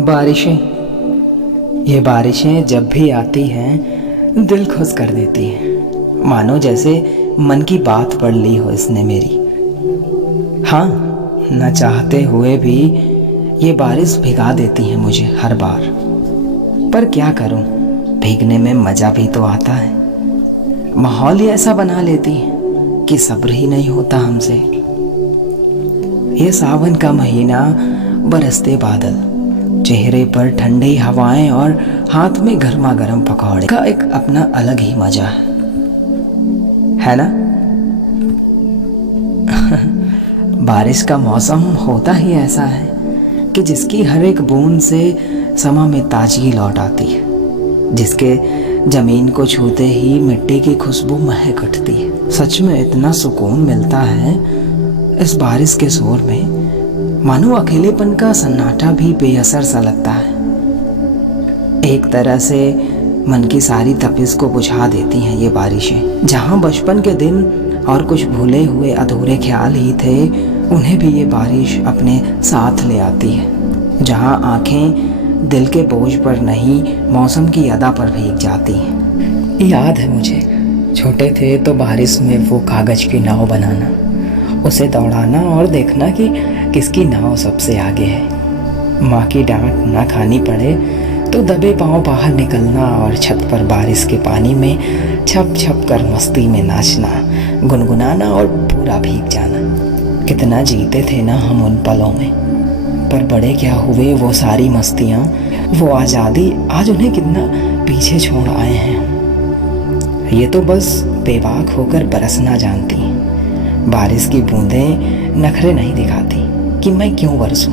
बारिशें, ये बारिशें जब भी आती हैं दिल खुश कर देती हैं, मानो जैसे मन की बात पढ़ ली हो इसने मेरी। हाँ, न चाहते हुए भी ये बारिश भिगा देती है मुझे हर बार। पर क्या करूं, भीगने में मज़ा भी तो आता है। माहौल ही ऐसा बना लेती है कि सब्र ही नहीं होता हमसे। ये सावन का महीना, बरसते बादल, चेहरे पर ठंडी हवाएं और हाथ में गर्मा गर्म पकौड़े का एक अपना अलग ही मजा है ना? बारिश का मौसम होता ही ऐसा है कि जिसकी हर एक बूंद से समा में ताजगी लौट आती है, जिसके जमीन को छूते ही मिट्टी की खुशबू महक उठती है। सच में इतना सुकून मिलता है इस बारिश के शोर में, मानो अकेलेपन का सन्नाटा भी बेअसर सा लगता है। एक तरह से मन की सारी तपिश को बुझा देती हैं ये बारिशें। जहाँ बचपन के दिन और कुछ भूले हुए अधूरे ख्याल ही थे, उन्हें भी ये बारिश अपने साथ ले आती है। जहाँ आंखें दिल के बोझ पर नहीं, मौसम की अदा पर भीग जाती हैं। याद है मुझे, छोटे थे तो बारिश में वो कागज़ की नाव बनाना, उसे दौड़ाना और देखना कि किसकी नाव सबसे आगे है। माँ की डांट ना खानी पड़े तो दबे पांव बाहर निकलना और छत पर बारिश के पानी में छप छप कर मस्ती में नाचना, गुनगुनाना और पूरा भीग जाना। कितना जीते थे ना हम उन पलों में। पर बड़े क्या हुए वो सारी मस्तियाँ, वो आज़ादी आज उन्हें कितना पीछे छोड़ आए हैं। ये तो बस बेबाक होकर बरसना जानती हैं। बारिश की बूंदें नखरे नहीं दिखाती कि मैं क्यों बरसूं,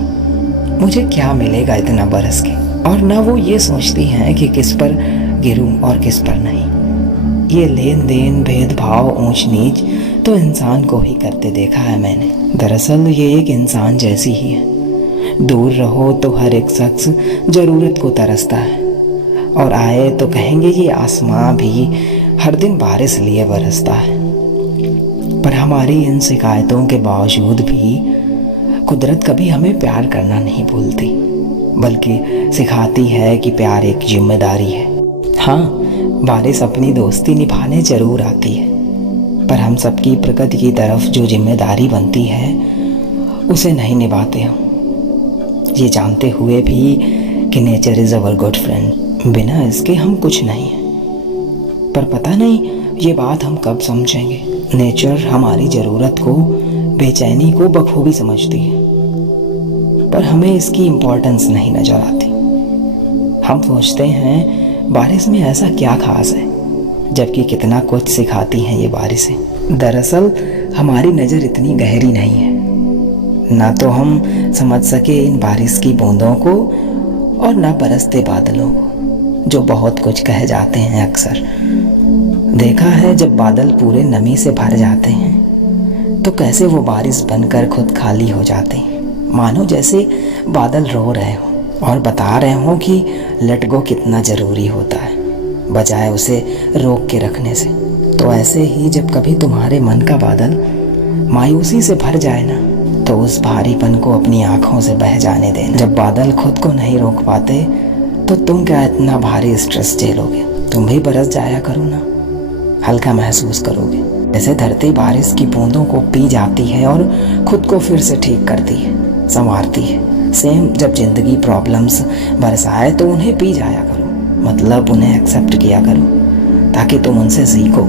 मुझे क्या मिलेगा इतना बरस के। और ना वो ये सोचती हैं कि किस पर गिरूं और किस पर नहीं। ये लेन देन, भेदभाव, ऊंच नीच तो इंसान को ही करते देखा है मैंने। दरअसल ये एक इंसान जैसी ही है। दूर रहो तो हर एक शख्स ज़रूरत को तरसता है, और आए तो कहेंगे ये आसमां भी हर दिन बारिश लिए बरसता है। पर हमारी इन शिकायतों के बावजूद भी कुदरत कभी हमें प्यार करना नहीं भूलती, बल्कि सिखाती है कि प्यार एक जिम्मेदारी है। हाँ, बारिश अपनी दोस्ती निभाने जरूर आती है, पर हम सबकी प्रकृति की तरफ जो जिम्मेदारी बनती है उसे नहीं निभाते हम, ये जानते हुए भी कि nature is our good friend. बिना इसके हम कुछ नहीं हैं। पर पता नहीं ये बात हम कब समझेंगे। नेचर हमारी ज़रूरत को, बेचैनी को बखूबी समझती है, पर हमें इसकी इम्पोर्टेंस नहीं नज़र आती। हम सोचते हैं बारिश में ऐसा क्या खास है, जबकि कितना कुछ सिखाती हैं ये बारिशें। दरअसल हमारी नज़र इतनी गहरी नहीं है, ना तो हम समझ सके इन बारिश की बूंदों को और ना बरसते बादलों को, जो बहुत कुछ कह जाते हैं अक्सर। देखा है जब बादल पूरे नमी से भर जाते हैं तो कैसे वो बारिश बनकर खुद खाली हो जाते हैं, मानो जैसे बादल रो रहे हों और बता रहे हों कि लेट गो कितना ज़रूरी होता है, बजाय उसे रोक के रखने से। तो ऐसे ही जब कभी तुम्हारे मन का बादल मायूसी से भर जाए ना, तो उस भारीपन को अपनी आँखों से बह जाने देना। जब बादल खुद को नहीं रोक पाते तो तुम क्या इतना भारी स्ट्रेस झेलोगे? तुम भी बरस जाया करो ना, हल्का महसूस करोगे। जैसे धरती बारिश की बूंदों को पी जाती है और खुद को फिर से ठीक करती है, संवारती है। सेम जब जिंदगी प्रॉब्लम्स बरसाए तो उन्हें पी जाया करो, मतलब उन्हें एक्सेप्ट किया करो, ताकि तुम उनसे सीखो,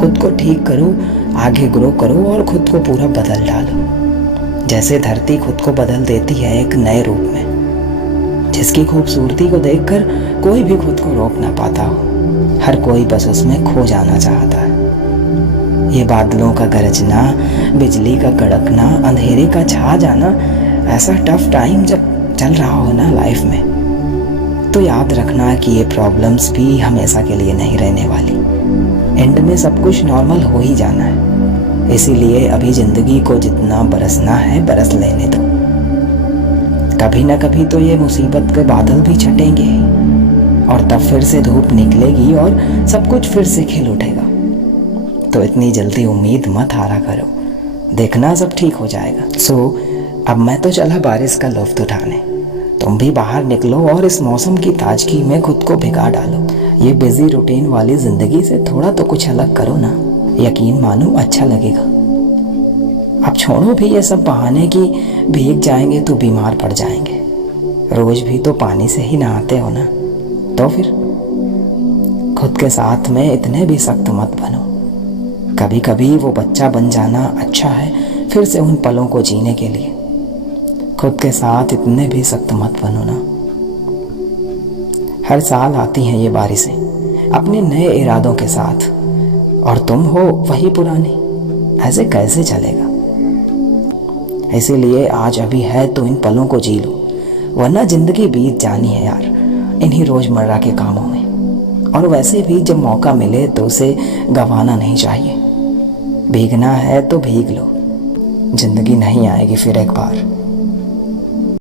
खुद को ठीक करो, आगे ग्रो करो और खुद को पूरा बदल डालो। जैसे धरती खुद को बदल देती है एक नए रूप में, जिसकी खूबसूरती को देखकर कोई भी खुद को रोक ना पाता हो। हर कोई बस उसमें खो जाना चाहता है। ये बादलों का गरजना, बिजली का कड़कना, अंधेरे का छा जाना, ऐसा टफ टाइम जब चल रहा हो ना लाइफ में, तो याद रखना कि ये प्रॉब्लम्स भी हमेशा के लिए नहीं रहने वाली। एंड में सब कुछ नॉर्मल हो ही जाना है। इसीलिए अभी ज़िंदगी को जितना बरसना है बरस लेने दो। कभी ना कभी तो ये मुसीबत के बादल भी छटेंगे और तब फिर से धूप निकलेगी और सब कुछ फिर से खिल उठेगा। तो इतनी जल्दी उम्मीद मत हारा करो, देखना सब ठीक हो जाएगा। अब मैं तो चला बारिश का लुत्फ़ उठाने। तुम भी बाहर निकलो और इस मौसम की ताजगी में खुद को भिगा डालो। ये बिजी रूटीन वाली ज़िंदगी से थोड़ा तो कुछ अलग करो ना, यकीन मानो अच्छा लगेगा। अब छोड़ो भी ये सब बहाने कि भीग जाएंगे तो बीमार पड़ जाएंगे। रोज़ भी तो पानी से ही नहाते हो ना, तो फिर खुद के साथ में इतने भी सख्त मत बनो। कभी कभी वो बच्चा बन जाना अच्छा है फिर से उन पलों को जीने के लिए। खुद के साथ इतने भी सख्त मत बनो ना। हर साल आती हैं ये बारिशें अपने नए इरादों के साथ, और तुम हो वही पुरानी। ऐसे कैसे चलेगा? इसीलिए आज अभी है तो इन पलों को जी लो, वरना ज़िंदगी बीत जानी है यार इन्हीं रोज़मर्रा के कामों में। और वैसे भी जब मौका मिले तो उसे गंवाना नहीं चाहिए। भीगना है तो भीग लो, ज़िंदगी नहीं आएगी फिर एक बार।